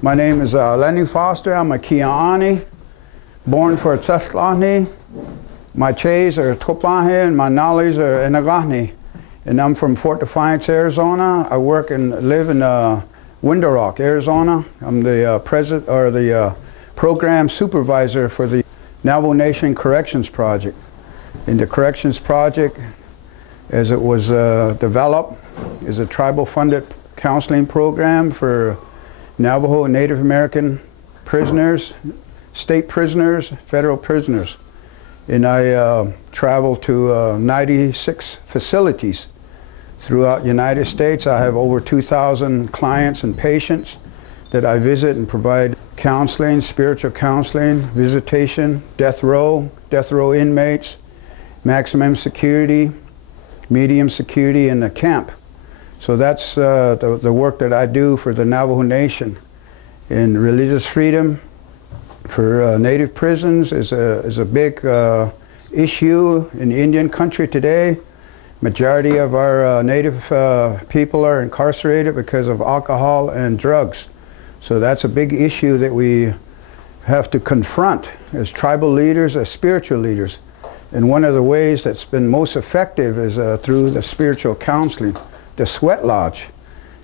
My name is Lenny Foster. I'm a Kia'ani, born for Tsatlani. My Ch's are Topahe and my Nollies are Inagahni. And I'm from Fort Defiance, Arizona. I work and live in Window Rock, Arizona. I'm the president or the program supervisor for the Navajo Nation Corrections Project. And the Corrections Project, as it was developed, is a tribal-funded counseling program for Navajo and Native American prisoners, state prisoners, federal prisoners. And I travel to 96 facilities throughout the United States. I have over 2,000 clients and patients that I visit and provide counseling, spiritual counseling, visitation, death row inmates, maximum security, medium security in the camp. So that's the work that I do for the Navajo Nation. And religious freedom for Native prisons is a big issue in Indian country today. Majority of our Native people are incarcerated because of alcohol and drugs. So that's a big issue that we have to confront as tribal leaders, as spiritual leaders. And one of the ways that's been most effective is through the spiritual counseling. The Sweat Lodge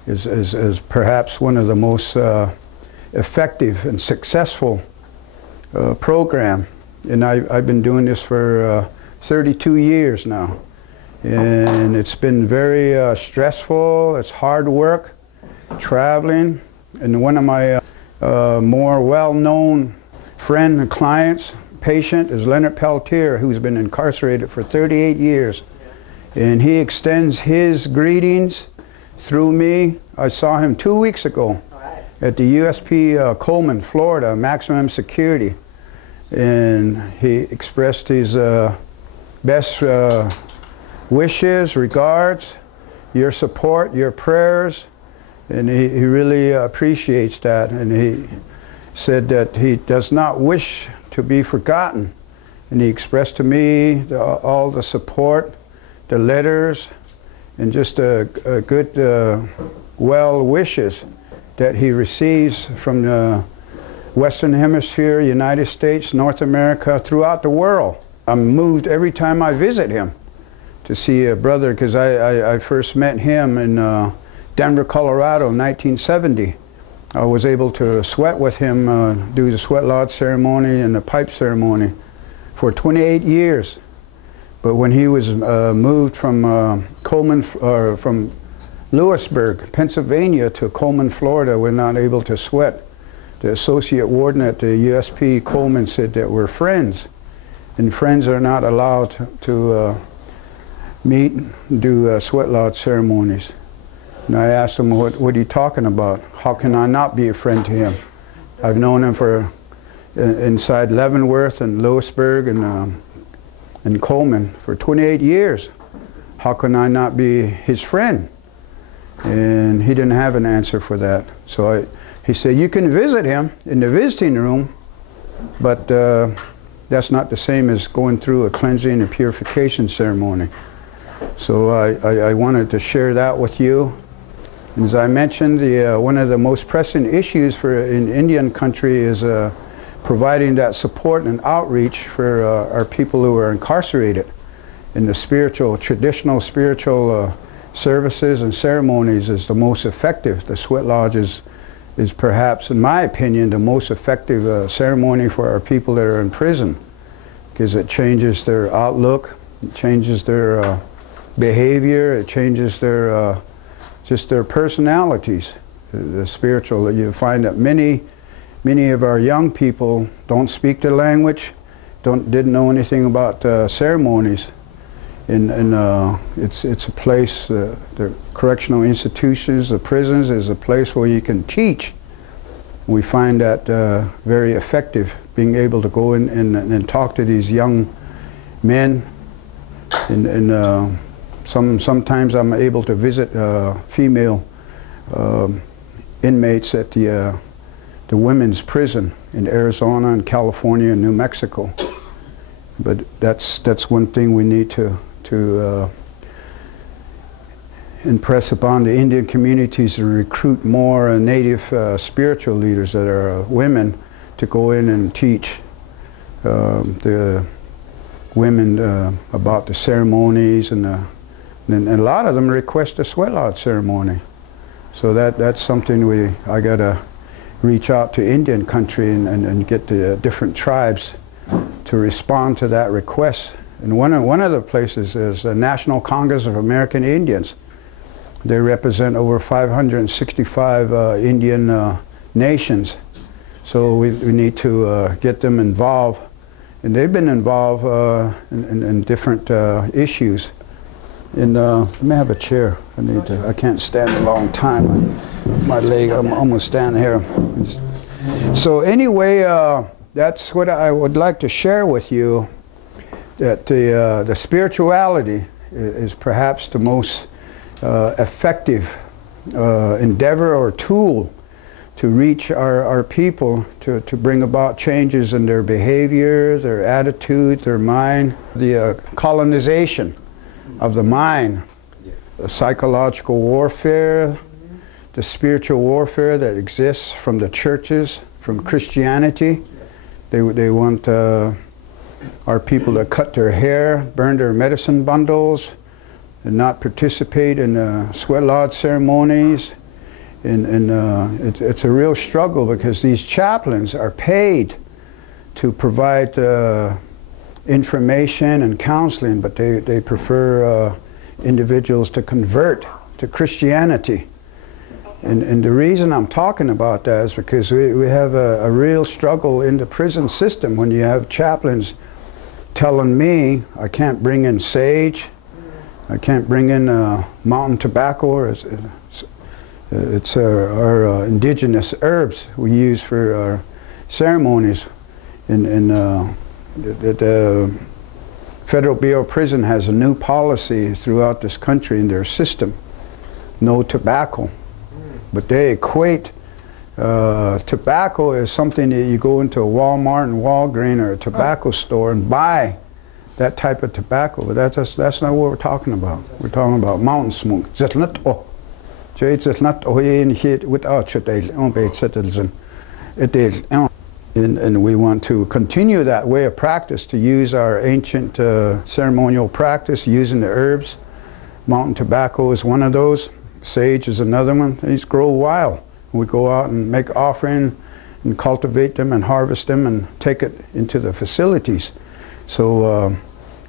is perhaps one of the most effective and successful program. And I've been doing this for 32 years now. And it's been very stressful, it's hard work, traveling. And one of my more well-known friend and clients, patient, is Leonard Peltier, who's been incarcerated for 38 years. And he extends his greetings through me. I saw him 2 weeks ago at the USP Coleman, Florida, maximum security. And he expressed his best wishes, regards, your support, your prayers. And he really appreciates that. And he said that he does not wish to be forgotten. And he expressed to me all the support, the letters, and just a good well wishes that he receives from the Western Hemisphere, United States, North America, throughout the world. I'm moved every time I visit him to see a brother, because I first met him in Denver, Colorado in 1970. I was able to sweat with him, do the sweat lodge ceremony and the pipe ceremony for 28 years. But when he was moved from from Lewisburg, Pennsylvania to Coleman, Florida, we're not able to sweat. The associate warden at the USP Coleman said that we're friends, and friends are not allowed to meet and do sweat lodge ceremonies. And I asked him, what are you talking about? How can I not be a friend to him? I've known him for inside Leavenworth and Lewisburg and Coleman for 28 years. How can I not be his friend? And he didn't have an answer for that. So he said, you can visit him in the visiting room, but that's not the same as going through a cleansing and purification ceremony. So I wanted to share that with you. As I mentioned, one of the most pressing issues in Indian country is providing that support and outreach for our people who are incarcerated. In the traditional spiritual services and ceremonies is the most effective. The Sweat Lodge is perhaps, in my opinion, the most effective ceremony for our people that are in prison, because it changes their outlook, it changes their behavior, it changes their just their personalities. The spiritual, you find that many of our young people don't speak the language, didn't know anything about ceremonies. And it's a place, the correctional institutions, the prisons, is a place where you can teach. We find that very effective, being able to go in and talk to these young men. And sometimes I'm able to visit female inmates at the women's prison in Arizona and California and New Mexico. But that's one thing we need to impress upon the Indian communities to recruit more native spiritual leaders that are women to go in and teach the women about the ceremonies, and a lot of them request a sweat lodge ceremony. So that's something I got to reach out to Indian country and get the different tribes to respond to that request. And one of the places is the National Congress of American Indians. They represent over 565 Indian nations. So we need to get them involved. And they've been involved in different issues. And let me have a chair. I can't stand a long time. My leg, I'm almost standing here. So anyway, that's what I would like to share with you, that the spirituality is perhaps the most effective endeavor or tool to reach our people, to bring about changes in their behavior, their attitude, their mind, the colonization of the mind, the psychological warfare, the spiritual warfare that exists from the churches, from Christianity. They want our people to cut their hair, burn their medicine bundles, and not participate in sweat lodge ceremonies. And it's a real struggle, because these chaplains are paid to provide information and counseling, but they prefer individuals to convert to Christianity. And the reason I'm talking about that is because we have a real struggle in the prison system when you have chaplains telling me I can't bring in sage, I can't bring in mountain tobacco, or it's our indigenous herbs we use for our ceremonies. The Federal Bureau of Prison has a new policy throughout this country in their system: no tobacco. But they equate tobacco as something that you go into a Walmart and Walgreens or a tobacco store and buy that type of tobacco. But that's not what we're talking about. We're talking about mountain smoke. And we want to continue that way of practice, to use our ancient ceremonial practice using the herbs. Mountain tobacco is one of those. Sage is another one. These grow wild. We go out and make offering and cultivate them and harvest them and take it into the facilities. So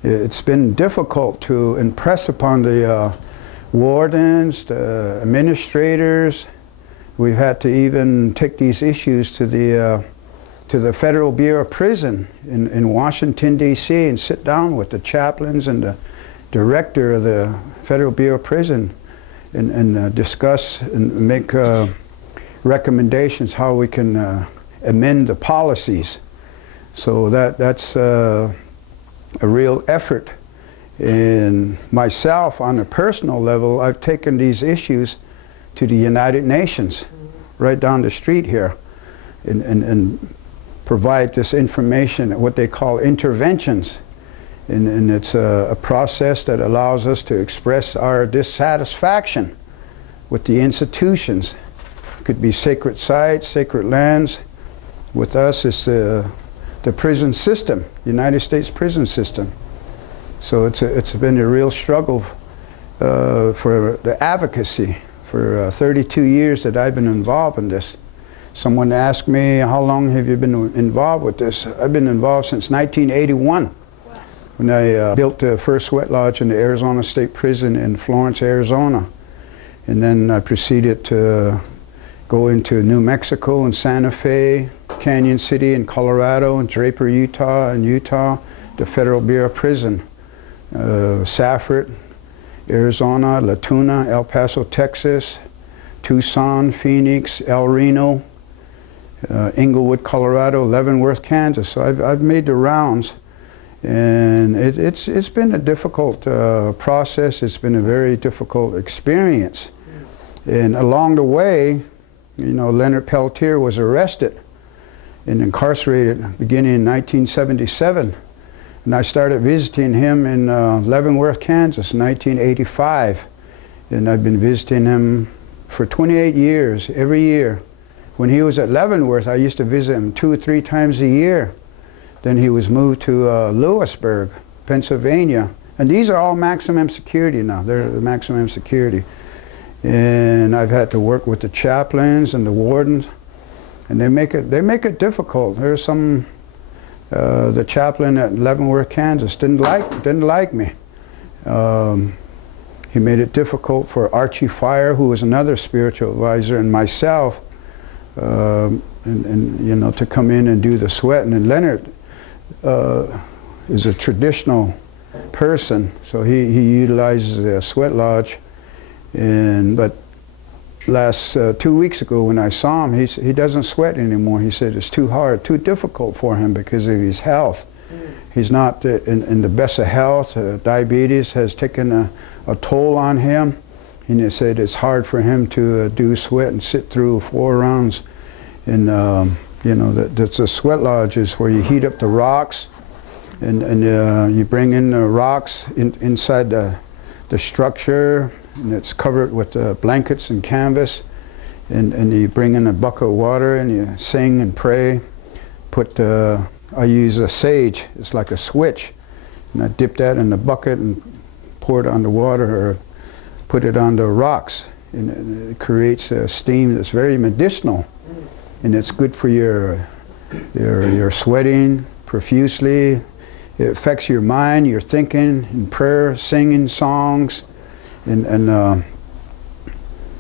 it's been difficult to impress upon the wardens, the administrators. We've had to even take these issues to the Federal Bureau of Prison in Washington, D.C., and sit down with the chaplains and the director of the Federal Bureau of Prison and discuss and make recommendations how we can amend the policies. So that's a real effort. And myself, on a personal level, I've taken these issues to the United Nations, right down the street here, and provide this information, what they call interventions. And it's a process that allows us to express our dissatisfaction with the institutions. It could be sacred sites, sacred lands. With us, it's the prison system, United States prison system. So it's been a real struggle for the advocacy for 32 years that I've been involved in this. Someone asked me, how long have you been involved with this? I've been involved since 1981. When I built the first sweat lodge in the Arizona State Prison in Florence, Arizona. And then I proceeded to go into New Mexico and Santa Fe, Canyon City in Colorado, and Draper, Utah, the Federal Bureau of Prison. Safford, Arizona, La Tuna, El Paso, Texas, Tucson, Phoenix, El Reno, Inglewood, Colorado, Leavenworth, Kansas. So I've made the rounds. And it's been a difficult process. It's been a very difficult experience. And along the way, you know, Leonard Peltier was arrested and incarcerated beginning in 1977. And I started visiting him in Leavenworth, Kansas in 1985. and I've been visiting him for 28 years, every year. When he was at Leavenworth, I used to visit him 2 or 3 times a year. Then he was moved to Lewisburg, Pennsylvania. And these are all maximum security now. They're maximum security. And I've had to work with the chaplains and the wardens, and they make it difficult. There's some the chaplain at Leavenworth, Kansas didn't like me. He made it difficult for Archie Fire, who was another spiritual advisor, and myself, and you know, to come in and do the sweating. And Leonard is a traditional person, so he utilizes a sweat lodge. But last 2 weeks ago when I saw him, he doesn't sweat anymore. He said it's too hard, too difficult for him because of his health. He's not in the best of health. Diabetes has taken a toll on him. And he said it's hard for him to do sweat and sit through 4 rounds. And you know, that's a sweat lodge is where you heat up the rocks, and you bring in the rocks inside the structure, and it's covered with blankets and canvas, and you bring in a bucket of water and you sing and pray. I use a sage, it's like a switch, and I dip that in the bucket and pour it on the water or put it on the rocks, and it creates a steam that's very medicinal, and it's good for your sweating profusely. It affects your mind, your thinking, and prayer, singing songs, and I'd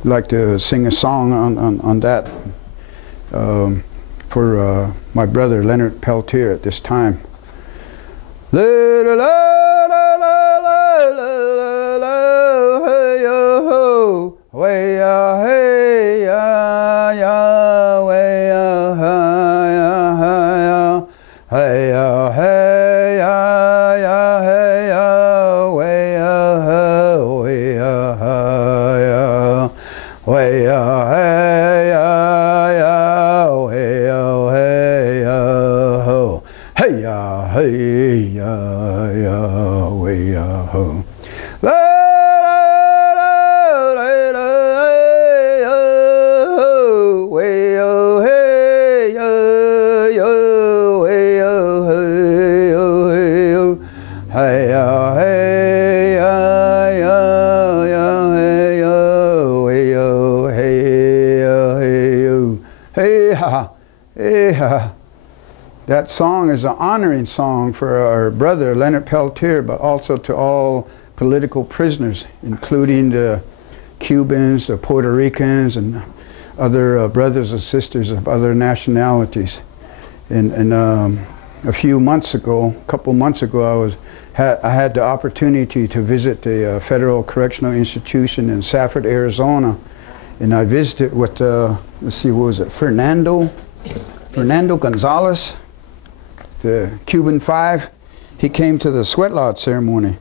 like to sing a song on that for my brother Leonard Peltier at this time. That song is an honoring song for our brother Leonard Peltier, but also to all political prisoners, including the Cubans, the Puerto Ricans, and other brothers and sisters of other nationalities. And a couple months ago, I had the opportunity to visit the Federal Correctional Institution in Safford, Arizona, and I visited with let's see, what was it, Fernando Gonzalez, the Cuban 5. He came to the sweat lodge ceremony.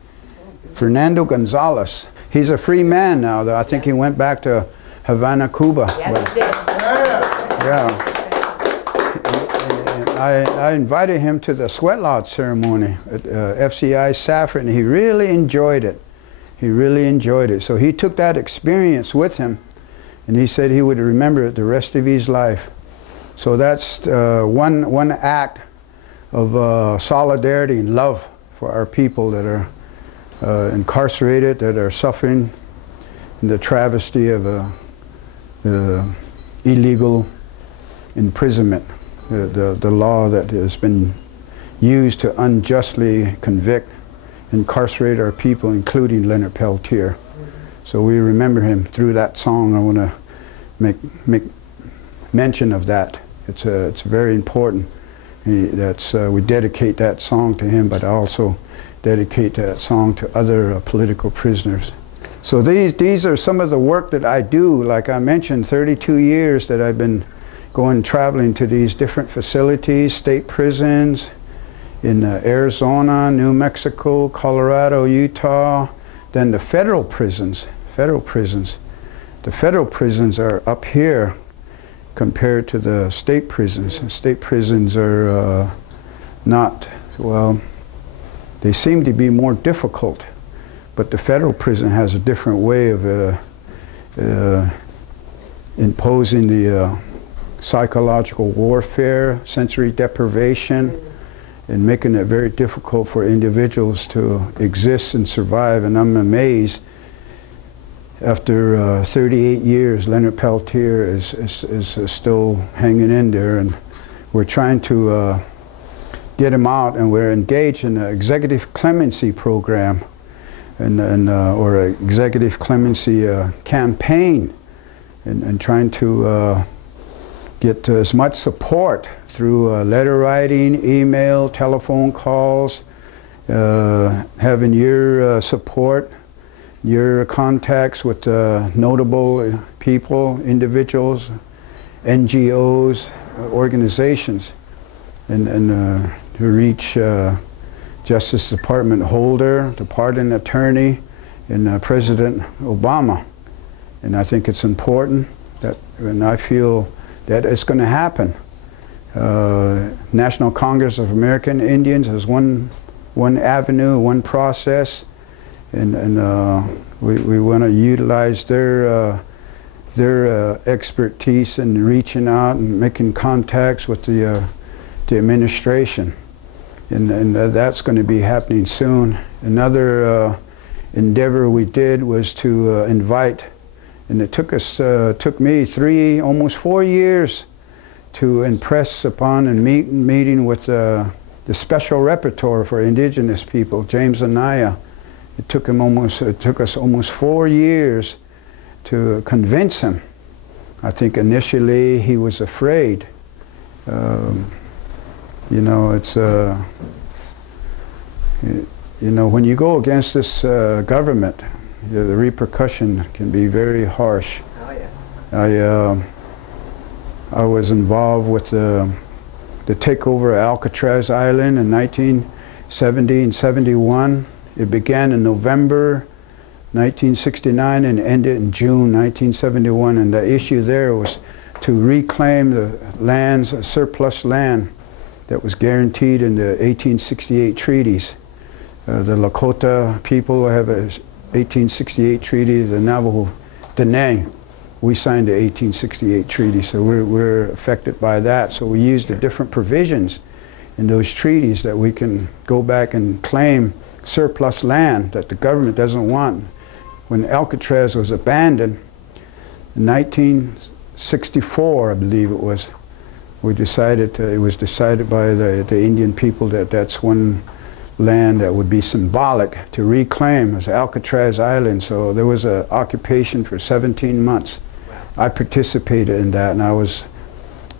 Fernando Gonzalez. He's a free man now, though. I think he went back to Havana, Cuba. Yes, he did. Yeah. I invited him to the sweat lodge ceremony at FCI Safford, and he really enjoyed it. He really enjoyed it. So he took that experience with him, and he said he would remember it the rest of his life. So that's one act of solidarity and love for our people that are incarcerated, that are suffering in the travesty of illegal imprisonment, the law that has been used to unjustly convict, incarcerate our people, including Leonard Peltier. So we remember him through that song. I want to make mention of that. It's very important. We dedicate that song to him, but I also dedicate that song to other political prisoners. So these are some of the work that I do. Like I mentioned, 32 years that I've been traveling to these different facilities, state prisons in Arizona, New Mexico, Colorado, Utah, then the federal prisons. The federal prisons are up here compared to the state prisons. The state prisons are not, well, they seem to be more difficult, But the federal prison has a different way of imposing the psychological warfare, sensory deprivation, and making it very difficult for individuals to exist and survive. And I'm amazed, after 38 years, Leonard Peltier is still hanging in there, and we're trying to get him out, and we're engaged in an executive clemency program or an executive clemency campaign, and trying to get as much support through letter writing, email, telephone calls, having your support, your contacts with notable people, individuals, NGOs, organizations, and to reach Justice Department holder, the pardon attorney, and President Obama. And I think it's important that, and I feel that it's going to happen. National Congress of American Indians is one avenue, one process, and we want to utilize their expertise in reaching out and making contacts with the administration, and that's going to be happening soon. Another endeavor we did was to invite, and it took me almost 4 years to impress upon and meeting with the special rapporteur for indigenous people, James Anaya. It took us almost 4 years to convince him. I think initially he was afraid. You know, it's you know, when you go against this government, the repercussion can be very harsh. Oh, yeah. I was involved with the takeover of Alcatraz Island in 1970 and 71. It began in November 1969 and ended in June 1971. And the issue there was to reclaim the lands, surplus land that was guaranteed in the 1868 treaties. The Lakota people have a 1868 treaty, the Navajo, Diné. We signed the 1868 treaty, so we're affected by that. So we used the different provisions in those treaties that we can go back and claim surplus land that the government doesn't want. When Alcatraz was abandoned in 1964, I believe it was, it was decided by the Indian people that that's one land that would be symbolic to reclaim as Alcatraz Island. So there was an occupation for 17 months. I participated in that, and I was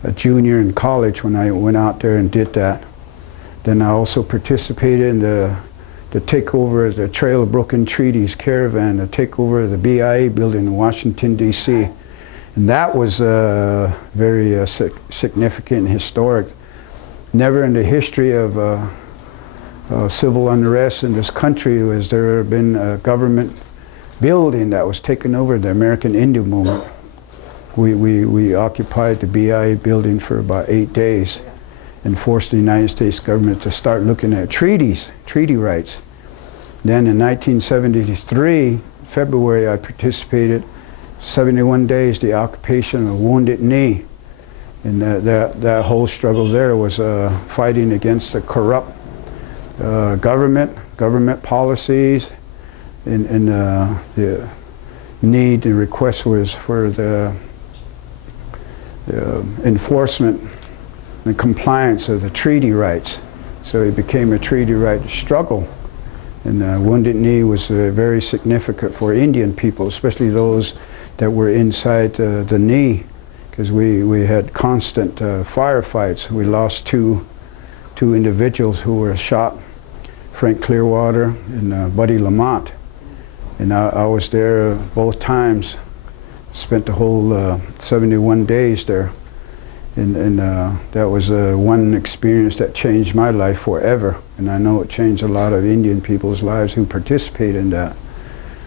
a junior in college when I went out there and did that. Then I also participated in the takeover of the Trail of Broken Treaties caravan, the takeover of the BIA building in Washington, D.C. And that was very significant and historic. Never in the history of civil unrest in this country has there been a government building that was taken over, the American Indian movement. We occupied the BIA building for about 8 days and forced the United States government to start looking at treaty rights. Then in 1973, February, I participated 71 days, the occupation of Wounded Knee. And that whole struggle there was fighting against the corrupt government policies, and the need and request was for the enforcement and compliance of the treaty rights. So it became a treaty right struggle. And Wounded Knee was very significant for Indian people, especially those that were inside the knee, because we had constant firefights. We lost two individuals who were shot, Frank Clearwater and Buddy Lamont. And I was there both times, spent the whole 71 days there. And that was one experience that changed my life forever. And I know it changed a lot of Indian people's lives who participated in that.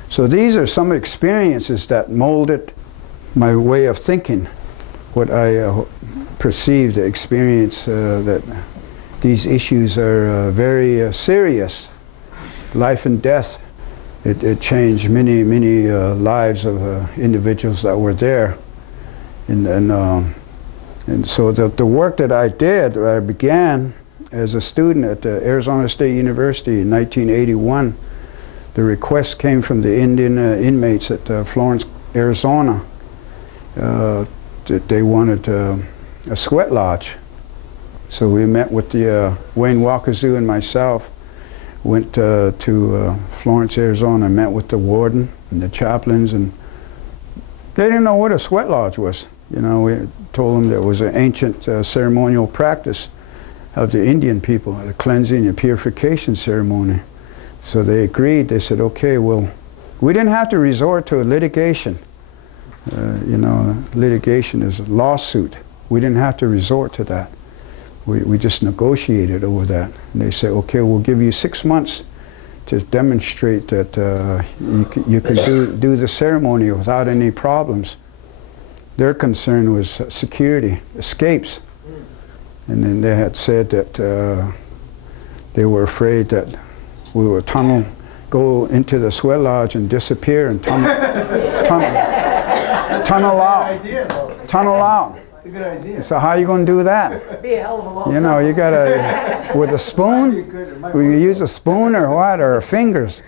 So these are some experiences that molded my way of thinking, what I perceived, the experience that these issues are very serious, life and death. it changed many lives of individuals that were there. And so the work that I did, I began as a student at the Arizona State University in 1981. The request came from the Indian inmates at Florence, Arizona. That they wanted a sweat lodge. So we met with the Wayne Wakazoo and myself, went to Florence, Arizona, met with the warden and the chaplains, and they didn't know what a sweat lodge was. You know, we told them that it was an ancient ceremonial practice of the Indian people, the cleansing and purification ceremony. So they agreed. They said, okay, well, we didn't have to resort to a litigation. You know, litigation is a lawsuit. We didn't have to resort to that. We just negotiated over that. And they said, okay, we'll give you 6 months to demonstrate that you can do the ceremony without any problems. Their concern was security, escapes. And then they had said that they were afraid that we would go into the sweat lodge and disappear and tunnel out. Tunnel out. It's a good idea. So how are you going to do that? It'd be a hell of a long You know, you got to, with a spoon? Will you use a spoon or what, or fingers?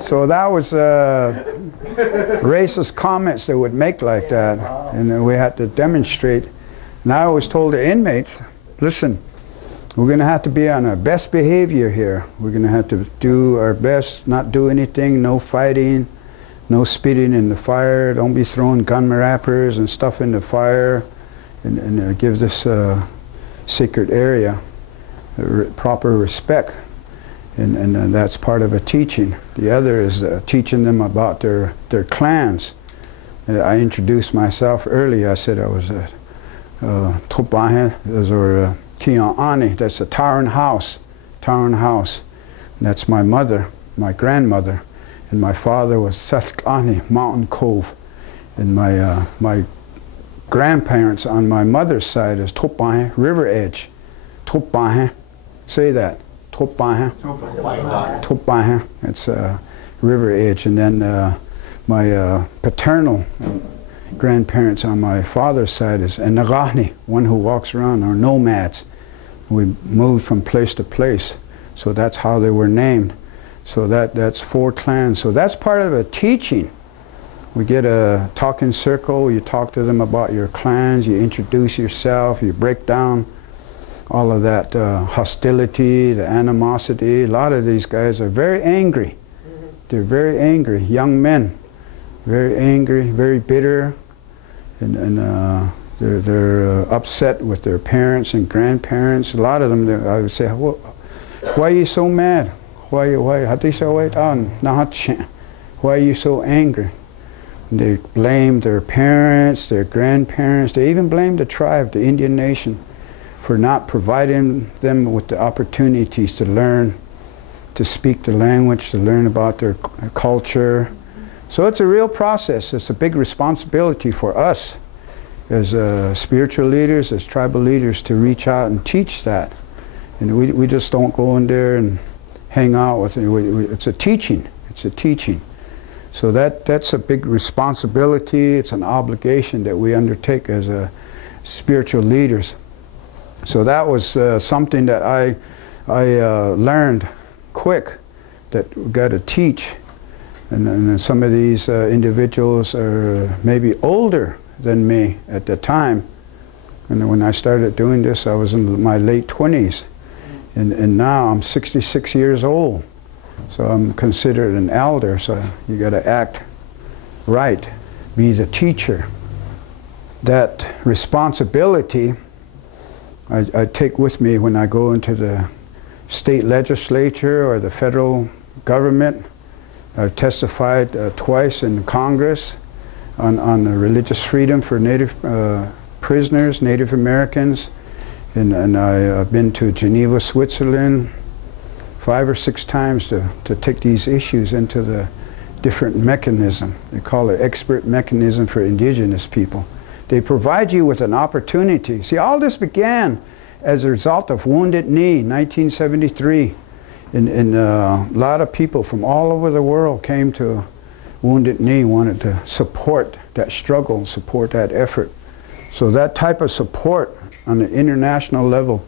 So that was racist comments they would make like that. And then we had to demonstrate. And I always told the inmates, listen, we're going to have to be on our best behavior here. We're going to have to do our best, not do anything, no fighting, no spitting in the fire, don't be throwing gun wrappers and stuff in the fire, and give this sacred area proper respect. And that's part of a teaching. The other is teaching them about their clans. I introduced myself early. I said I was a Tupahe, or Kia'ani, that's a Taran house. Taran house. And that's my mother, my grandmother. And my father was Setlani, Mountain Cove. And my grandparents on my mother's side is Tupahe, River Edge. Tupahe, say that. Tupahe. Tupahe, it's River Edge. And then my paternal grandparents on my father's side is Nagahni, one who walks around, or nomads. We moved from place to place. So that's how they were named. So that's 4 clans. So that's part of a teaching. We get a talking circle, you talk to them about your clans, you introduce yourself, you break down all of that hostility, the animosity. A lot of these guys are very angry. They're very angry, young men. Very angry, very bitter, and they're upset with their parents and grandparents. A lot of them, I would say, why are you so mad? Why are you so angry? And they blame their parents, their grandparents. They even blame the tribe, the Indian Nation, for not providing them with the opportunities to learn, to speak the language, to learn about their culture. So it's a real process. It's a big responsibility for us as spiritual leaders, as tribal leaders, to reach out and teach that. And we just don't go in there and hang out with it. It's a teaching. It's a teaching. So that's a big responsibility. It's an obligation that we undertake as spiritual leaders. So that was something that I learned quick, that we got to teach. And some of these individuals are maybe older than me at the time. And when I started doing this, I was in my late 20s. And now I'm 66 years old. So I'm considered an elder, so you got to act right, be the teacher. That responsibility I take with me when I go into the state legislature or the federal government. I've testified twice in Congress on the religious freedom for Native prisoners, Native Americans. And I've been to Geneva, Switzerland 5 or 6 times to take these issues into the different mechanism. They call it expert mechanism for indigenous people. They provide you with an opportunity. See, all this began as a result of Wounded Knee, 1973. And a lot of people from all over the world came to Wounded Knee, wanted to support that struggle, support that effort. So that type of support on the international level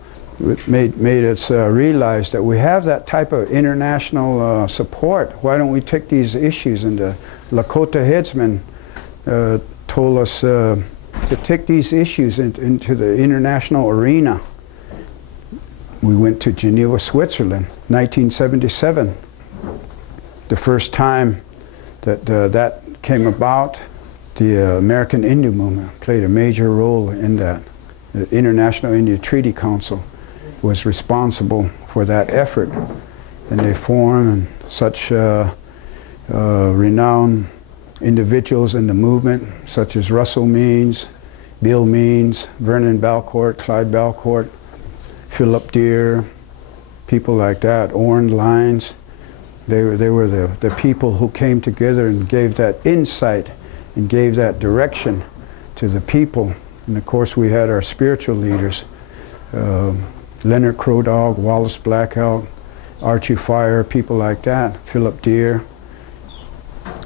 made us realize that we have that type of international support. Why don't we take these issues? And the Lakota headsman told us to take these issues into the international arena. We went to Geneva, Switzerland, 1977. The first time that that came about, the American Indian movement played a major role in that. The International Indian Treaty Council was responsible for that effort, and they formed such renowned individuals in the movement, such as Russell Means, Bill Means, Vernon Belcourt, Clyde Belcourt, Philip Deere, people like that, Oren Lines. They were the people who came together and gave that insight and gave that direction to the people. And of course we had our spiritual leaders, Leonard Crow Dog, Wallace Black Elk, Archie Fire, people like that, Philip Deere.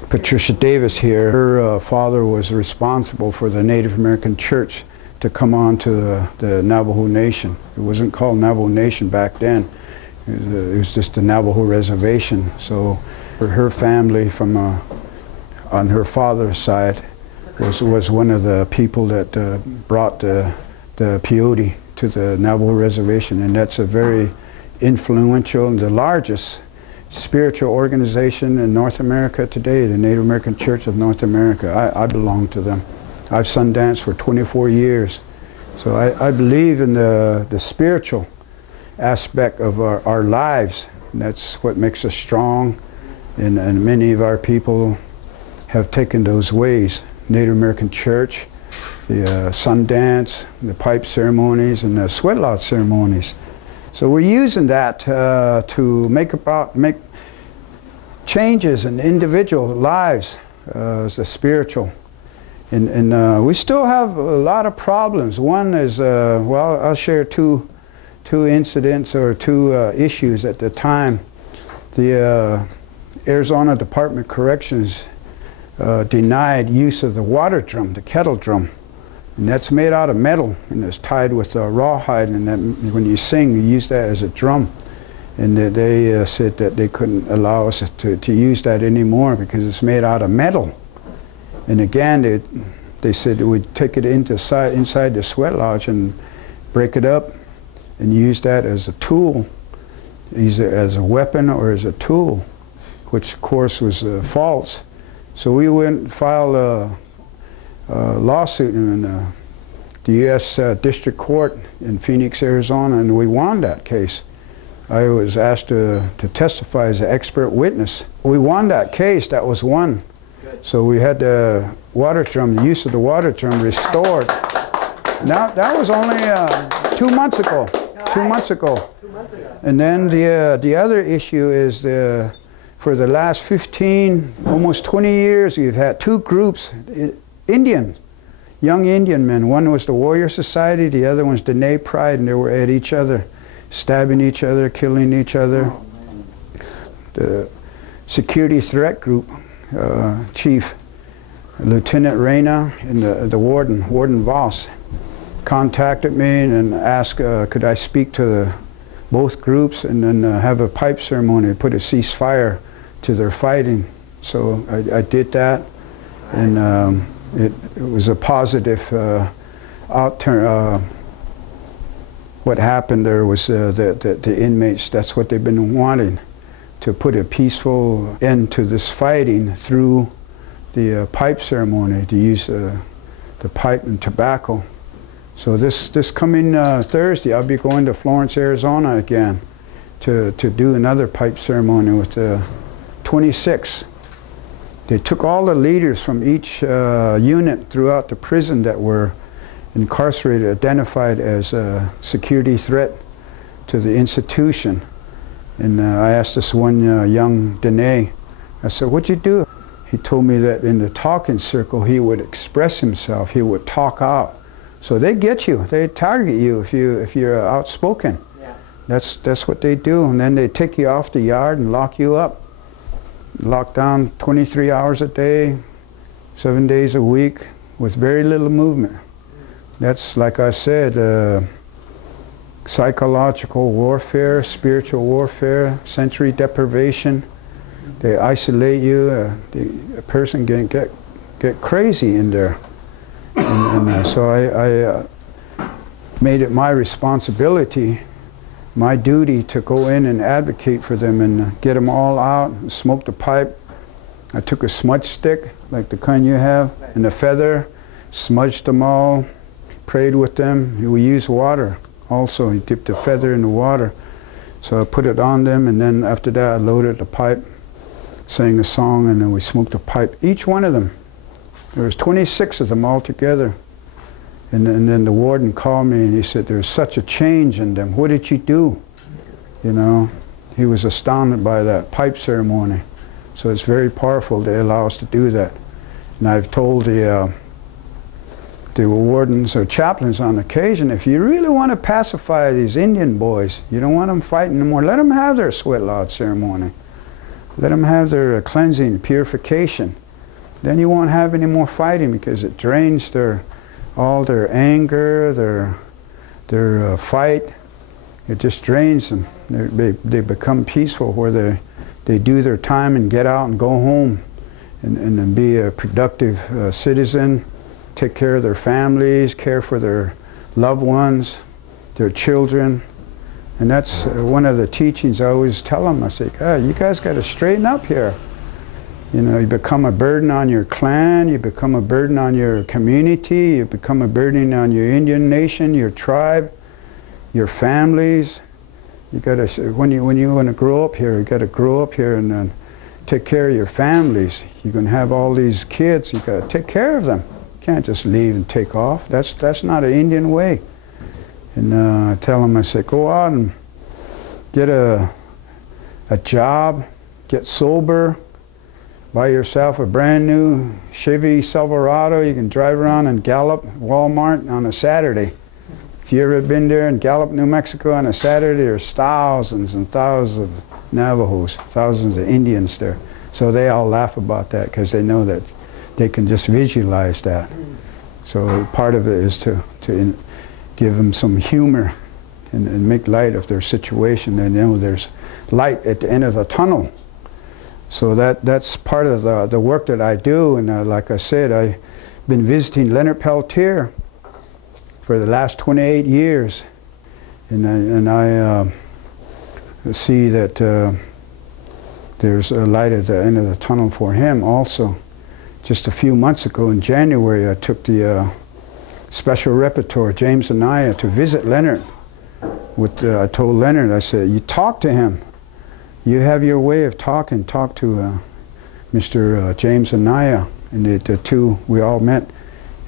Patricia Davis here, her father was responsible for the Native American church to come on to the Navajo Nation. It wasn't called Navajo Nation back then. It was just the Navajo reservation. So her family from on her father's side was one of the people that brought the peyote to the Navajo reservation, and that's a very influential and the largest spiritual organization in North America today, the Native American Church of North America. I belong to them. I've sundanced for 24 years. So I believe in the spiritual aspect of our lives, and that's what makes us strong, and many of our people have taken those ways. Native American Church, the Sundance, the pipe ceremonies, and the sweat lodge ceremonies. So we're using that to make changes in individual lives as the spiritual. And we still have a lot of problems. One is, well, I'll share two incidents or two issues at the time. The Arizona Department of Corrections denied use of the water drum, the kettle drum. And that's made out of metal, and it's tied with rawhide, and then when you sing, you use that as a drum. And they said that they couldn't allow us to use that anymore because it's made out of metal. And again, they said that we'd take it inside the sweat lodge and break it up and use that as a tool, either as a weapon or as a tool, which of course was false. So we went and filed a lawsuit in the U.S. District Court in Phoenix, Arizona, and we won that case. I was asked to testify as an expert witness. We won that case. That was won. So we had the water drum, the use of the water drum restored. Now that was only 2 months ago. 2 months ago. And then the other issue is for the last 15, almost 20 years, we've had two groups, Indian, young Indian men. One was the Warrior Society, the other one's Diné Pride, and they were at each other, stabbing each other, killing each other. The security threat group chief, Lieutenant Reyna, and the Warden Voss, contacted me and asked could I speak to both groups and then have a pipe ceremony, put a ceasefire to their fighting. So I did that, and it was a positive outturn. What happened there was the inmates, that's what they've been wanting, to put a peaceful end to this fighting through the pipe ceremony, to use the pipe and tobacco. So this coming Thursday, I'll be going to Florence, Arizona again to do another pipe ceremony with the 26. They took all the leaders from each unit throughout the prison that were incarcerated, identified as a security threat to the institution. And I asked this one young Diné, I said, what'd you do? He told me that in the talking circle, he would express himself, he would talk out. So they get you, they target you if you're outspoken. Yeah. That's what they do. And then they take you off the yard and lock you up. Locked down 23 hours a day, 7 days a week, with very little movement. That's, like I said, psychological warfare, spiritual warfare, sensory deprivation. They isolate you. A person can get crazy in there. And so I made it my responsibility, my duty, to go in and advocate for them and get them all out, smoke the pipe. I took a smudge stick, like the kind you have, and a feather, smudged them all, prayed with them. We use water also. You dip the feather in the water. So I put it on them, and then after that I loaded the pipe, sang a song, and then we smoked the pipe. Each one of them. There was 26 of them all together. And then the warden called me and he said, there's such a change in them. What did you do? You know, he was astounded by that pipe ceremony. So it's very powerful. They allow us to do that. And I've told the wardens or chaplains on occasion, if you really want to pacify these Indian boys, you don't want them fighting anymore, let them have their sweat lodge ceremony. Let them have their cleansing, purification. Then you won't have any more fighting, because it drains all their anger, their fight. It just drains them. They become peaceful, where they do their time and get out and go home and then be a productive citizen, take care of their families, care for their loved ones, their children. And that's one of the teachings I always tell them. I say, God, you guys got to straighten up here. You know, you become a burden on your clan, you become a burden on your community, you become a burden on your Indian nation, your tribe, your families. You got to, when you want to grow up here, you got to grow up here and take care of your families. You're going to have all these kids, you got to take care of them. You can't just leave and take off. That's not an Indian way. And I tell them, I say, go out and get a job, get sober, buy yourself a brand new Chevy Silverado. You can drive around in Gallup, Walmart on a Saturday. If you've ever been there in Gallup, New Mexico on a Saturday, there's thousands and thousands of Navajos, thousands of Indians there. So they all laugh about that, because they know that they can just visualize that. So part of it is to give them some humor and make light of their situation. They know there's light at the end of the tunnel. So that's part of the work that I do. And like I said, I've been visiting Leonard Peltier for the last 28 years. And I see that there's a light at the end of the tunnel for him also. Just a few months ago in January, I took the special rapporteur, James Anaya, to visit Leonard. I told Leonard, I said, you talk to him. You have your way of talking. Talk to Mr. James Anaya. And the two, we all met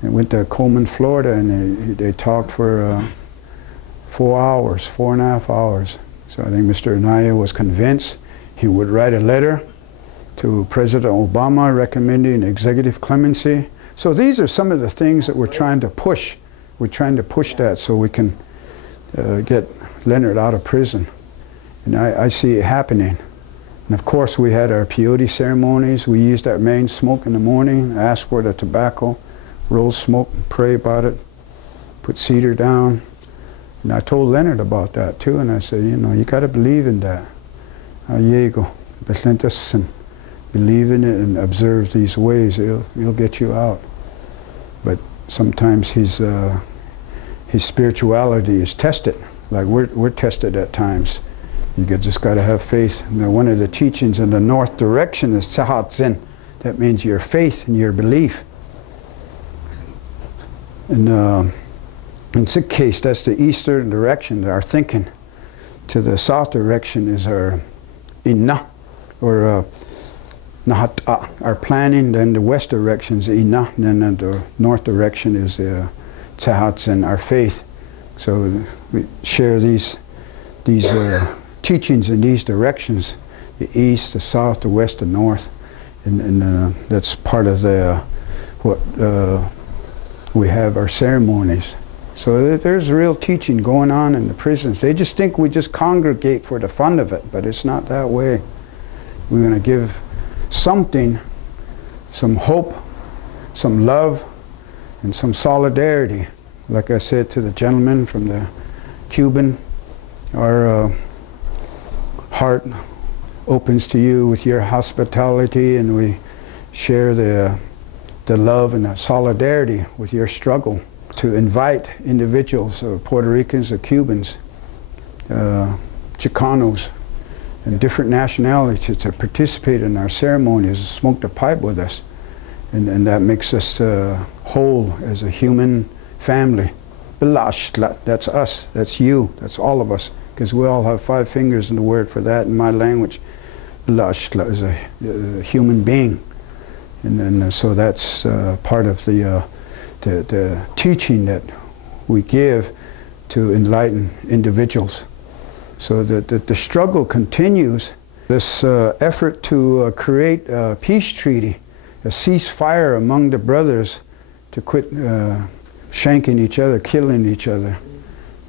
and went to Coleman, Florida, and they talked for 4 hours, 4.5 hours. So I think Mr. Anaya was convinced he would write a letter to President Obama recommending executive clemency. So these are some of the things that we're trying to push. We're trying to push that so we can get Leonard out of prison. And I see it happening. And of course we had our peyote ceremonies. We used that main smoke in the morning, ask for the tobacco, roll smoke, pray about it, put cedar down. And I told Leonard about that too, and I said, you know, you got to believe in that. Believe in it and observe these ways. It'll get you out. But sometimes his spirituality is tested, like we're tested at times. You just got to have faith. Now, one of the teachings in the north direction is tsahat-zin. That means your faith and your belief. And in Sikh case, that's the eastern direction, our thinking. To the south direction is our inna, or nahata, our planning. Then the west direction is inna, and then the north direction is tsahat-zin, our faith. So we share these teachings in these directions, the east, the south, the west, the north, and that's part of what we have our ceremonies. So there's real teaching going on in the prisons. They just think we just congregate for the fun of it, but it's not that way. We're going to give something, some hope, some love, and some solidarity. Like I said to the gentleman from the Cuban, our heart opens to you with your hospitality, and we share the love and the solidarity with your struggle to invite individuals, Puerto Ricans or Cubans, Chicanos, and different nationalities to participate in our ceremonies, smoke the pipe with us. And that makes us whole as a human family. That's us, that's you, that's all of us, because we all have 5 fingers in the word for that in my language. Is a human being. And so that's part of the teaching that we give to enlighten individuals. So the struggle continues. This effort to create a peace treaty, a ceasefire among the brothers to quit shanking each other, killing each other.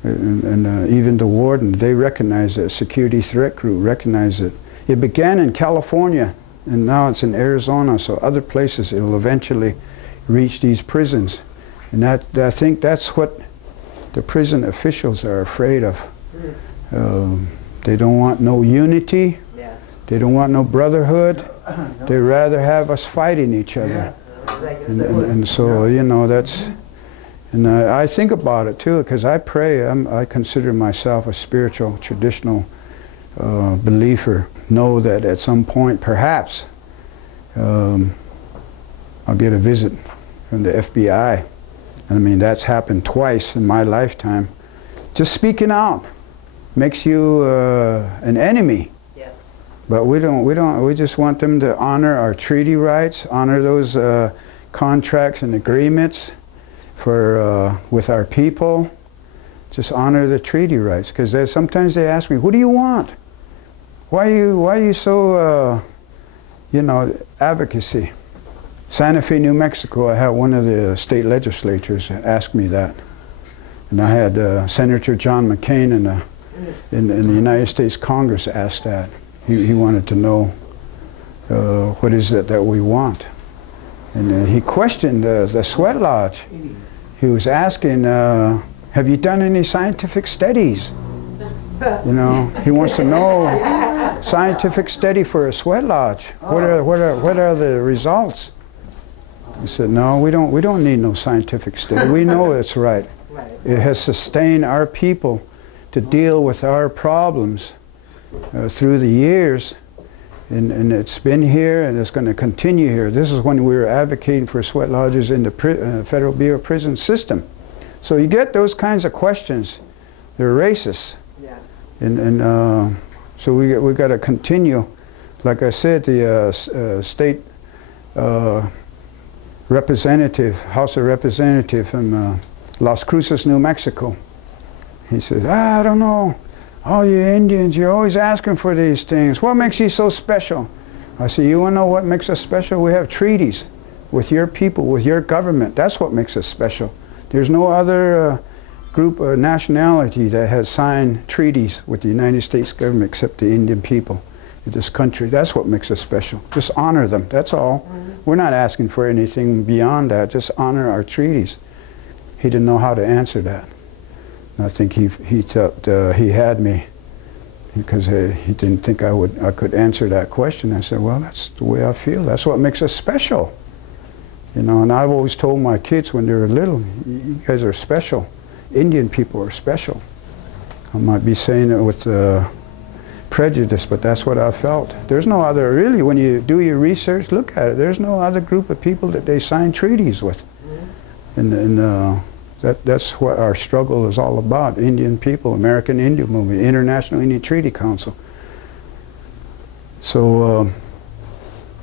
And even the warden, they recognize it, security threat group recognize it. It began in California, and now it's in Arizona, so other places it will eventually reach these prisons. And I think that's what the prison officials are afraid of. They don't want no unity. Yeah. They don't want no brotherhood. No. They rather have us fighting each other. Yeah. And so, you know, that's... And I think about it too, because I pray. I consider myself a spiritual, traditional believer. Know that at some point, perhaps, I'll get a visit from the FBI. I mean, that's happened twice in my lifetime. Just speaking out makes you an enemy. Yeah. But we just want them to honor our treaty rights, honor those contracts and agreements for with our people. Just honor the treaty rights, because sometimes they ask me, "What do you want? Why are you so you know, advocacy?" Santa Fe, New Mexico, I had one of the state legislatures ask me that. And I had Senator John McCain in the United States Congress ask that. He wanted to know what is it that we want. And he questioned the sweat lodge. He was asking, have you done any scientific studies? You know, he wants to know scientific study for a sweat lodge. What are the results? I said, no, we don't need no scientific study. We know it's right. It has sustained our people to deal with our problems through the years, and it's been here and it's going to continue here. This is when we were advocating for sweat lodges in the Federal Bureau of Prison system. So you get those kinds of questions. They're racist. Yeah. And so we got to continue. Like I said, the state representative, House of Representative from Las Cruces, New Mexico. He says, I don't know, all you Indians, you're always asking for these things. What makes you so special? I said, you want to know what makes us special? We have treaties with your people, with your government. That's what makes us special. There's no other group or nationality that has signed treaties with the United States government except the Indian people in this country. That's what makes us special. Just honor them, that's all. We're not asking for anything beyond that. Just honor our treaties. He didn't know how to answer that. And I think he thought he had me because he didn't think I could answer that question. I said, well, that's the way I feel. That's what makes us special. You know, and I've always told my kids when they were little, you guys are special. Indian people are special. I might be saying it with prejudice, but that's what I felt. There's no other, really, when you do your research, look at it, there's no other group of people that they sign treaties with. And that's what our struggle is all about. Indian people, American Indian Movement, International Indian Treaty Council. So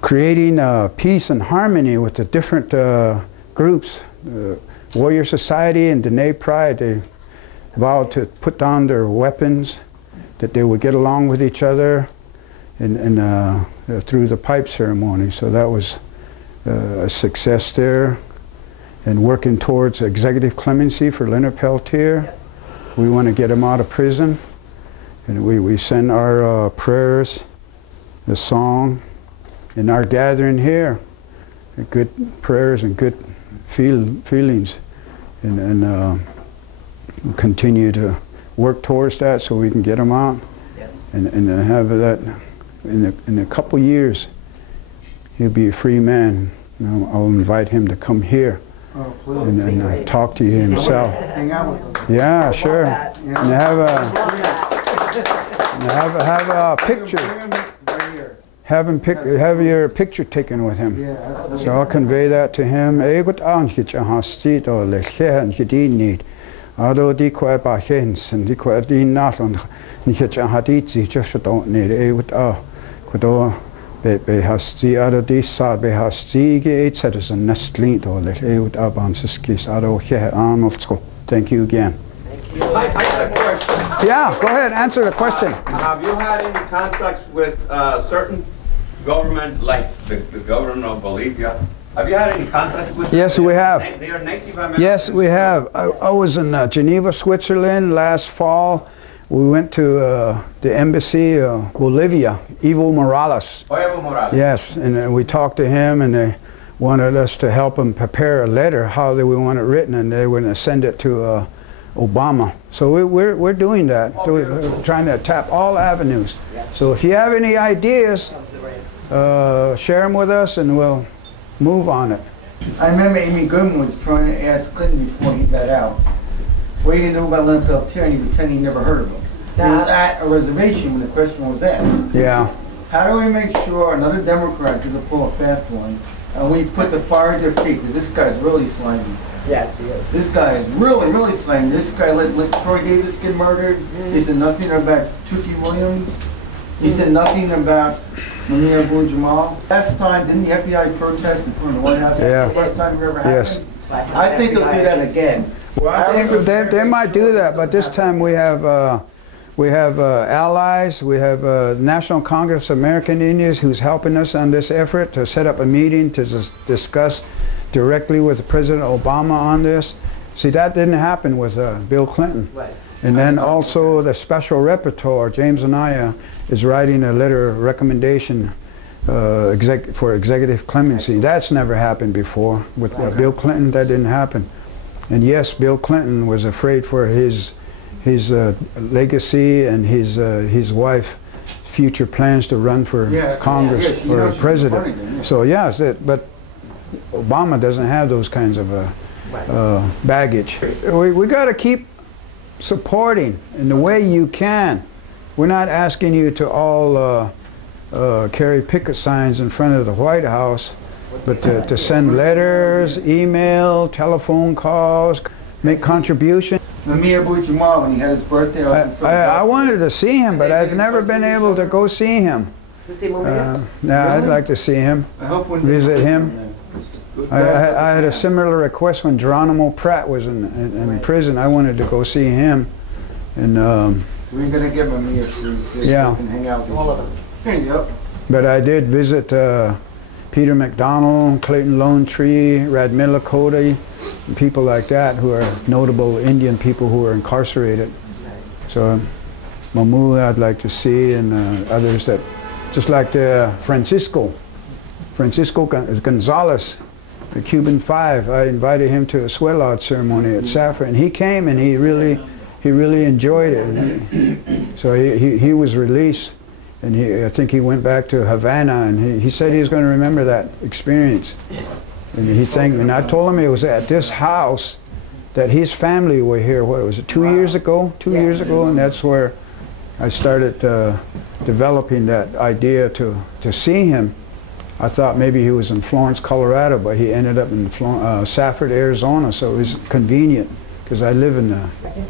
creating peace and harmony with the different groups. Warrior Society and Diné Pride, they vowed to put down their weapons, that they would get along with each other and through the pipe ceremony. So that was a success there. and working towards executive clemency for Leonard Peltier. We want to get him out of prison, and we send our prayers, the song, and our gathering here, good prayers and good feelings, and we'll continue to work towards that so we can get him out, and have that in a couple years. He'll be a free man. I'll invite him to come here and talk to you himself. Hang out with him. Yeah, sure. And have a picture. Have your picture taken with him. Yeah, So I'll convey that to him. Thank you again. I got a question. Yeah, go ahead, answer the question. Have you had any contacts with certain governments, like the government of Bolivia? Have you had any contacts with them? Yes, we have. They are Native Americans. Yes, we have. I was in Geneva, Switzerland last fall. We went to the embassy of Bolivia, Evo Morales. Oh, Evo Morales. Yes, and we talked to him, and they wanted us to help them prepare a letter, how they would want it written, and they were going to send it to Obama. So we're doing that. We're trying to tap all avenues. So if you have any ideas, share them with us, and we'll move on it. I remember Amy Goodman was trying to ask Clinton before he got out, what do you know about Leonard Peltier, and he pretended he never heard of him. He was at a reservation when the question was asked. Yeah. How do we make sure another Democrat doesn't pull a fast one, and we put the fire at their feet, because this guy's really slimy. Yes, he is. This guy is really, really slimy. This guy let Troy Davis get murdered. He said nothing about Tookie Williams. He said nothing about Mumia Abu Jamal. Last time, didn't the FBI protest in front of the White House? Yeah. That's the first time it ever happened? Yes. I think they'll do that again. Well, I think they might do that, but this time we have allies. We have National Congress of American Indians who's helping us on this effort to set up a meeting to discuss directly with President Obama on this. See, that didn't happen with Bill Clinton. Right. And then also the special rapporteur, James Anaya, is writing a letter of recommendation for executive clemency. That's never happened before. With Bill Clinton, that didn't happen. And yes, Bill Clinton was afraid for his legacy and his wife's future plans to run for Congress or president. So yes, but Obama doesn't have those kinds of baggage. We got to keep supporting in the way you can. We're not asking you to all carry picket signs in front of the White House, but to send letters, email, telephone calls, make contributions. Mumia Abu Jamal, when he had his birthday, I wanted to see him, but I've never been able to go see him. I'd like to see him, visit him. I had a similar request when Geronimo Pratt was in prison. I wanted to go see him. And we're going to give him a free so he can hang out with all of them. There you go. But I did visit Peter McDonald, Clayton Lone Tree, Radmilla Cody, and people like that who are notable Indian people who are incarcerated. So Mamu I'd like to see, and others that, just like Francisco Gonzalez, the Cuban Five. I invited him to a sweat lodge ceremony at Saffron, and he came and he really enjoyed it. And so he was released, and I think he went back to Havana, and he said he was going to remember that experience. And he thanked me. And I told him it was at this house that his family were here. What was it? 2 years ago? 2 years ago, and that's where I started developing that idea to see him. I thought maybe he was in Florence, Colorado, but he ended up in Safford, Arizona, so it was convenient because I live in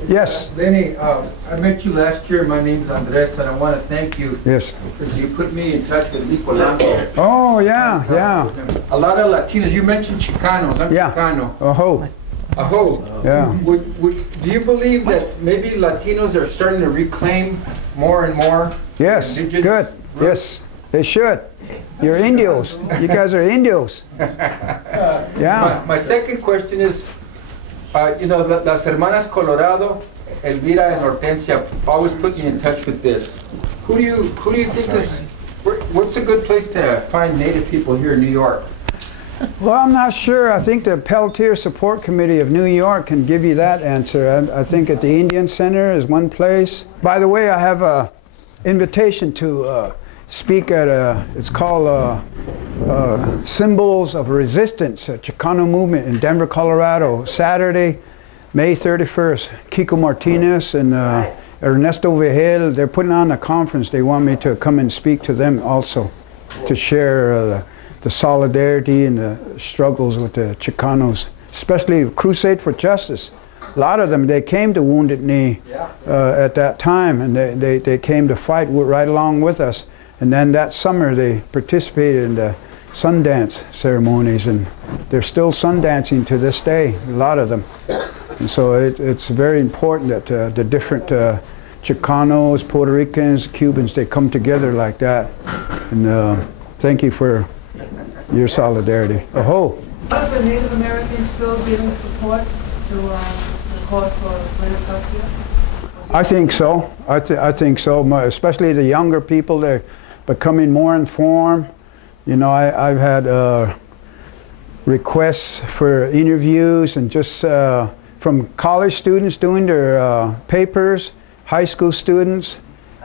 Yes? Lenny, I met you last year. My name's Andres, and I want to thank you. Yes. Because you put me in touch with Lee Polanco. Oh, yeah, yeah. A lot of Latinos, you mentioned Chicanos. I'm Chicano. Aho. Aho. Yeah. Do you believe that maybe Latinos are starting to reclaim more and more? Yes, good. Yes. They should. You're Indios. You guys are Indios. Yeah. My second question is, you know, las hermanas Colorado, Elvira and Hortensia, always put me in touch with this. Who do you think is, what's a good place to find Native people here in New York? Well, I'm not sure. I think the Peltier Support Committee of New York can give you that answer. I think at the Indian Center is one place. By the way, I have a invitation to speak at it's called Symbols of Resistance, a Chicano movement in Denver, Colorado, Saturday, May 31st. Kiko Martinez and Ernesto Vigel, they're putting on a conference. They want me to come and speak to them also, to share the solidarity and the struggles with the Chicanos, especially Crusade for Justice. A lot of them, they came to Wounded Knee at that time, and they came to fight right along with us. And then that summer they participated in the Sundance ceremonies, and they're still sundancing to this day, a lot of them. And so it's very important that the different Chicanos, Puerto Ricans, Cubans, they come together like that. And thank you for your solidarity. Are the Native Americans still giving support to the cause for Leonard Peltier? I think so. I think so. Especially the younger people, they're becoming more informed. You know, I've had requests for interviews and just from college students doing their papers, high school students,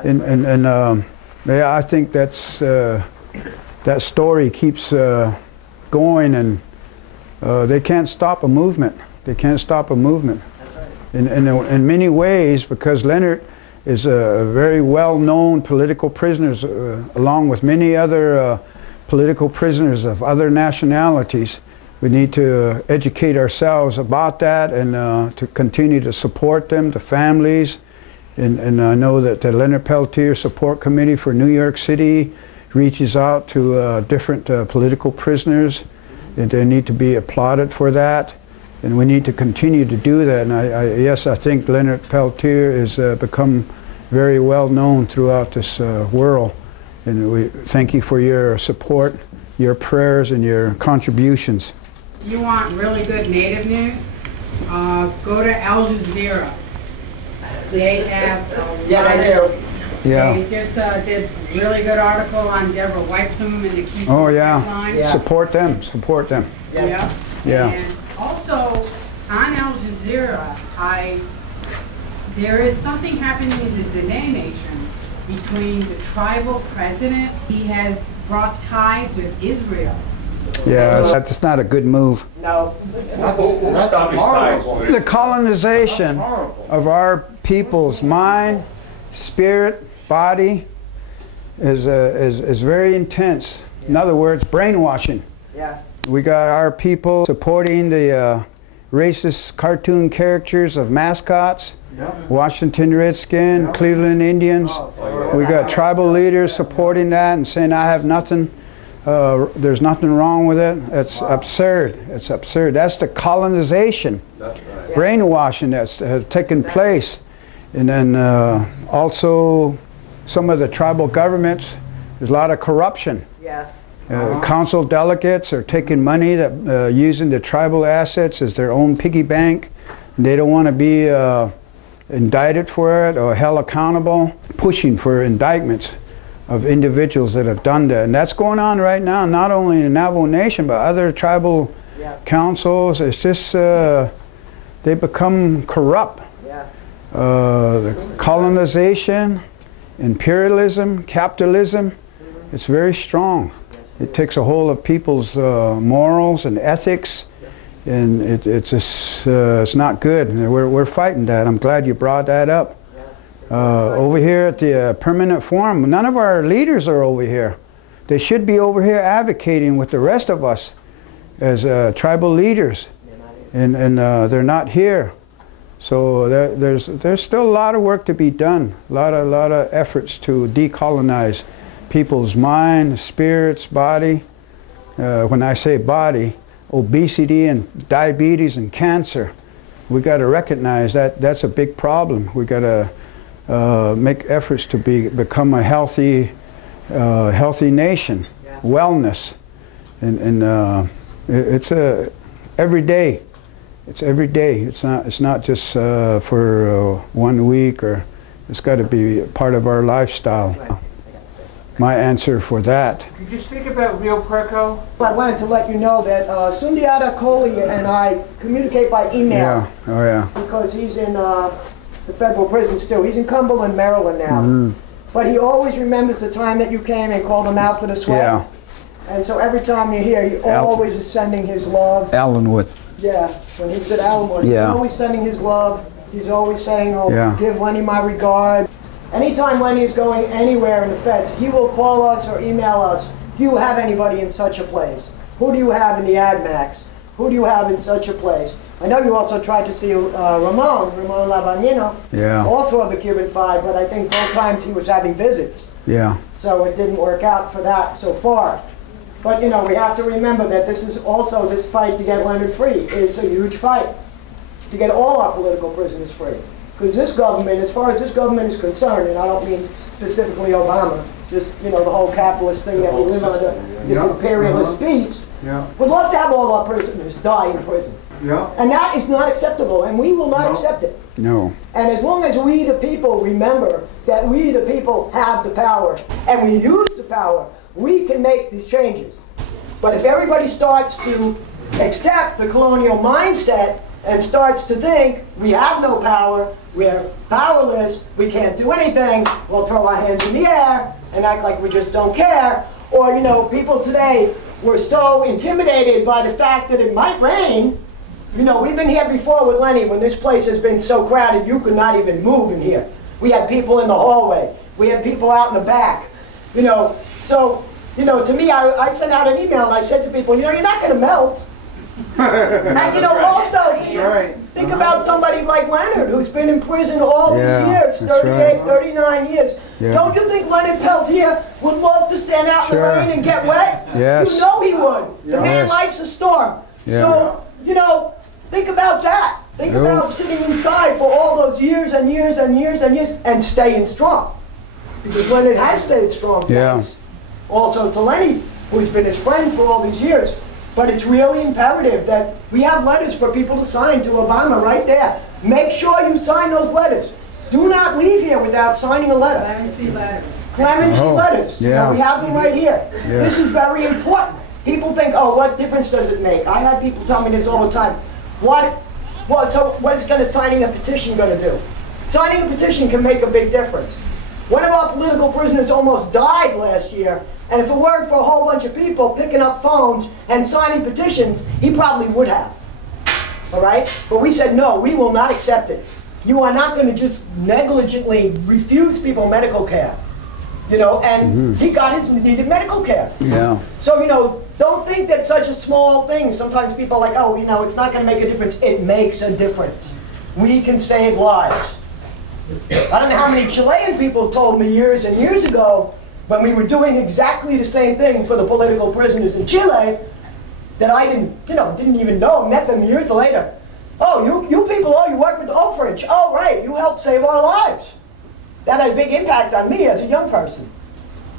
and yeah, I think that's that story keeps going, and they can't stop a movement. They can't stop a movement. In many ways, because Leonard is a very well-known political prisoner, along with many other political prisoners of other nationalities. We need to educate ourselves about that, and to continue to support them, the families. And I know that the Leonard Peltier Support Committee for New York City reaches out to different political prisoners, and they need to be applauded for that. And we need to continue to do that. And yes, I think Leonard Peltier has become very well known throughout this world. And we thank you for your support, your prayers, and your contributions. You want really good Native news? Go to Al Jazeera. They have They just did a really good article on Deborah Wipsum and the Keystone Pipeline. Support them. Support them. Yes. Yeah. And also on Al Jazeera, there is something happening in the Diné Nation between the tribal president. He has brought ties with Israel. Yeah, that's not a good move. No. The colonization of our people's mind, spirit, body is very intense. In other words, brainwashing. Yeah. We got our people supporting the racist cartoon characters of mascots, Washington Redskins, Cleveland Indians. We got tribal leaders supporting that and saying, I have nothing, there's nothing wrong with it. It's absurd. It's absurd. That's the colonization, brainwashing that's taken place. And then also some of the tribal governments, there's a lot of corruption. Council delegates are taking money, that using the tribal assets as their own piggy bank. And they don't want to be indicted for it or held accountable, pushing for indictments of individuals that have done that. And that's going on right now, not only in the Navajo Nation, but other tribal councils. It's just, they become corrupt. The colonization, imperialism, capitalism, it's very strong. It takes a hold of people's morals and ethics, and it's just, it's not good. We're fighting that. I'm glad you brought that up. Over here at the Permanent Forum, none of our leaders are over here. They should be over here advocating with the rest of us as tribal leaders, and they're not here. So there's still a lot of work to be done, a lot of efforts to decolonize people's mind, spirits, body. When I say body, obesity and diabetes and cancer. We got to recognize that that's a big problem. We got to make efforts to become a healthy healthy nation, wellness, and it's every day. It's every day. It's not just for 1 week, or it's got to be part of our lifestyle. My answer for that. Could you speak about Rio Puerco? I wanted to let you know that Sundiata Kohli and I communicate by email. Yeah. Oh yeah. Because he's in the federal prison still. He's in Cumberland, Maryland now. But he always remembers the time that you came and called him out for the sweat. Yeah. And so every time you're here, he always is sending his love. Allenwood. Yeah, when he was at Allenwood, he's always sending his love. He's always saying, oh, give Lenny my regard. Anytime Lenny is going anywhere in the feds, he will call us or email us. Do you have anybody in such a place? Who do you have in the AdMax? Who do you have in such a place? I know you also tried to see Ramon Labanino, also of the Cuban 5, but I think both times he was having visits. Yeah. So it didn't work out for that so far. But, you know, we have to remember that this is also, this fight to get Leonard free is a huge fight. To get all our political prisoners free. Because this government, as far as this government is concerned, and I don't mean specifically Obama, just, you know, the whole capitalist thing that we live under, this imperialist beast, would love to have all our prisoners die in prison. And that is not acceptable, and we will not accept it. No. And as long as we, the people, remember that we, the people, have the power, and we use the power, we can make these changes. But if everybody starts to accept the colonial mindset and starts to think we have no power, we're powerless, we can't do anything, we'll throw our hands in the air and act like we just don't care, or, you know, people today were so intimidated by the fact that it might rain. You know, we've been here before with Lenny when this place has been so crowded you could not even move in here. We had people in the hallway. We had people out in the back. You know, so, you know, to me, I sent out an email and I said to people, you know, you're not going to melt. And, you know, also, think about somebody like Leonard, who's been in prison all these years, 38, 39 years. Don't you think Leonard Peltier would love to stand out in the rain and get wet? Yes. You know he would. The man likes a storm. So, you know, think about that. Think about sitting inside for all those years and years and years and years and staying strong. Because Leonard has stayed strong. Thanks also to Lenny, who's been his friend for all these years. But it's really imperative that we have letters for people to sign to Obama right there. Make sure you sign those letters. Do not leave here without signing a letter. Clemency letters. Clemency letters. You know, we have them right here. This is very important. People think, oh, what difference does it make? I had people tell me this all the time. So what is signing a petition going to do? Signing a petition can make a big difference. One of our political prisoners almost died last year, and if it weren't for a whole bunch of people picking up phones and signing petitions, he probably would have. All right? But we said, no, we will not accept it. You are not going to just negligently refuse people medical care. You know, and he got his needed medical care. So, you know, don't think that such a small thing, sometimes people are like, oh, you know, it's not going to make a difference. It makes a difference. We can save lives. I don't know how many Chilean people told me years and years ago, when we were doing exactly the same thing for the political prisoners in Chile, that I didn't even know, met them years later. Oh, you people, oh, you work with the Oak Ridge. Oh, right, you helped save our lives. That had a big impact on me as a young person.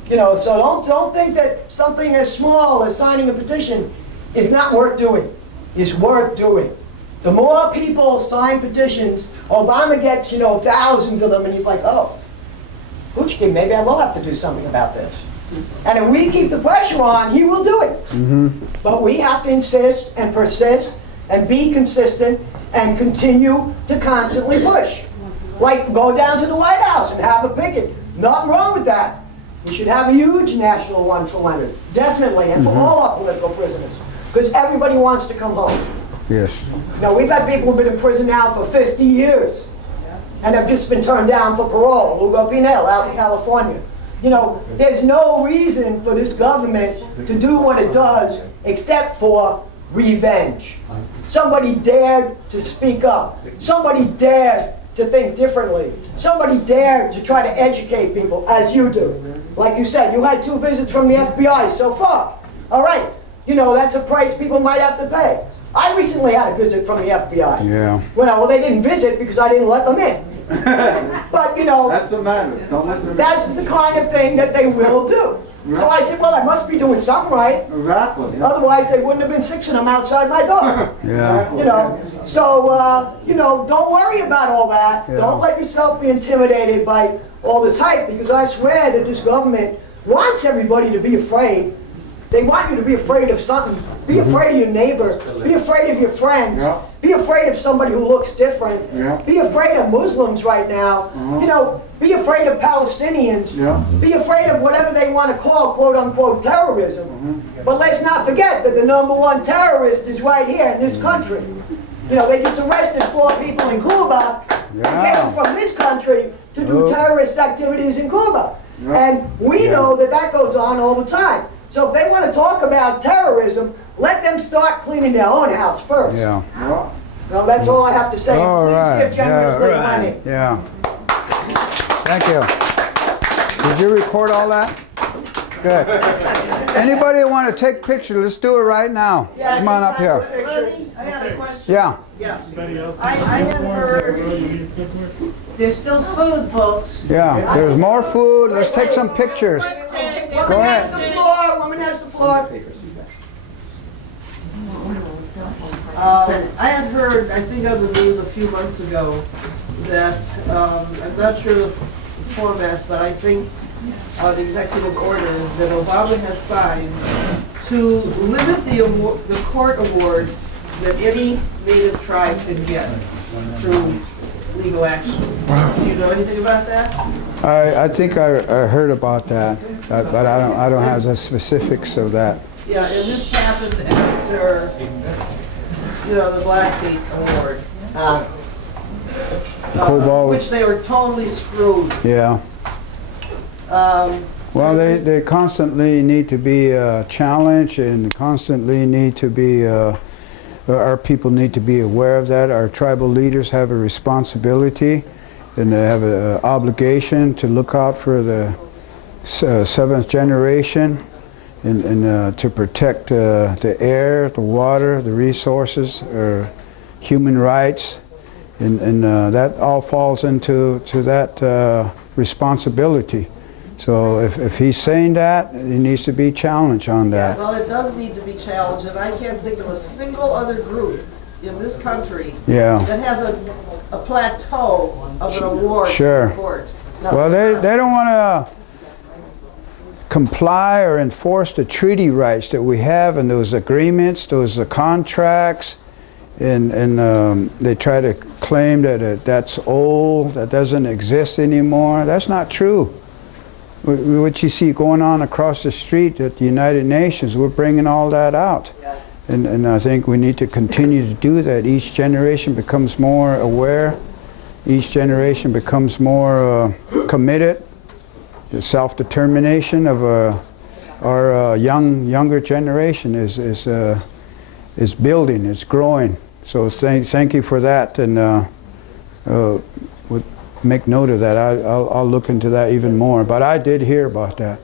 You know, so don't think that something as small as signing a petition is not worth doing. It's worth doing. The more people sign petitions, Obama gets, you know, thousands of them, and he's like, oh, Uchki, maybe I will have to do something about this. And if we keep the pressure on, he will do it. But we have to insist and persist and be consistent and continue to constantly push. Like go down to the White House and have a picket. Nothing wrong with that. We should have a huge national one for Leonard, definitely, and for all our political prisoners, because everybody wants to come home. Yes. Now, we've had people who've been in prison now for 50 years and have just been turned down for parole. Hugo Pinel out in California. You know, there's no reason for this government to do what it does except for revenge. Somebody dared to speak up. Somebody dared to think differently. Somebody dared to try to educate people, as you do. Like you said, you had 2 visits from the FBI so far. All right, you know, that's a price people might have to pay. I recently had a visit from the FBI. Yeah. Well, they didn't visit because I didn't let them in. But, you know, That's the matter. Don't let them. that's the kind of thing that they will do. So I said, well, I must be doing something right. Exactly. Yeah. Otherwise, they wouldn't have been fixing them outside my door. Yeah. You know, so, you know, don't worry about all that. Yeah. Don't let yourself be intimidated by all this hype, because I swear that this government wants everybody to be afraid. They want you to be afraid of something. Be afraid of your neighbor. Be afraid of your friends. Yeah. Be afraid of somebody who looks different. Yeah. Be afraid of Muslims right now. You know, be afraid of Palestinians. Yeah. Be afraid of whatever they want to call, quote unquote, terrorism. But let's not forget that the #1 terrorist is right here in this country. You know, they just arrested 4 people in Cuba and came from this country to do terrorist activities in Cuba. And we know that that goes on all the time. So if they want to talk about terrorism, let them start cleaning their own house first. Yeah. Well, that's all I have to say. All Please right. give generously Yeah. money. Yeah. Thank you. Did you record all that? Good. Anybody want to take pictures? Let's do it right now. Yeah, Come on up here. I had a question. Yeah. Yeah. I had heard. There's still food, folks. Yeah. There's more food. Let's take some pictures. Go Woman has the ahead. floor. Woman has the floor. I had heard, I think on the news a few months ago, that, I'm not sure the format, but I think the executive order that Obama has signed to limit the court awards that any native tribe can get through legal action. Do you know anything about that? I think I heard about that, but I don't have the specifics of that. Yeah, and this happened after, you know, the Blackfeet Award. Cobalt. Which they were totally screwed. Yeah. Well, they constantly need to be challenged, and constantly need to be, our people need to be aware of that. Our tribal leaders have a responsibility, and they have an obligation to look out for the 7th generation, and to protect the air, the water, the resources, human rights, and that all falls into that responsibility. So if he's saying that, he needs to be challenged on that. Well, it does need to be challenged, and I can't think of a single other group in this country Yeah. that has a plateau of an award Sure. in the court. Well, they don't want to comply or enforce the treaty rights that we have, and those agreements, those contracts, and they try to claim that that's old, that doesn't exist anymore. That's not true. What you see going on across the street at the United Nations, we're bringing all that out. And I think we need to continue to do that. Each generation becomes more aware. Each generation becomes more committed. The self-determination of our younger generation is building, it's growing. So thank you for that, and make note of that. I'll look into that even more. But I did hear about that.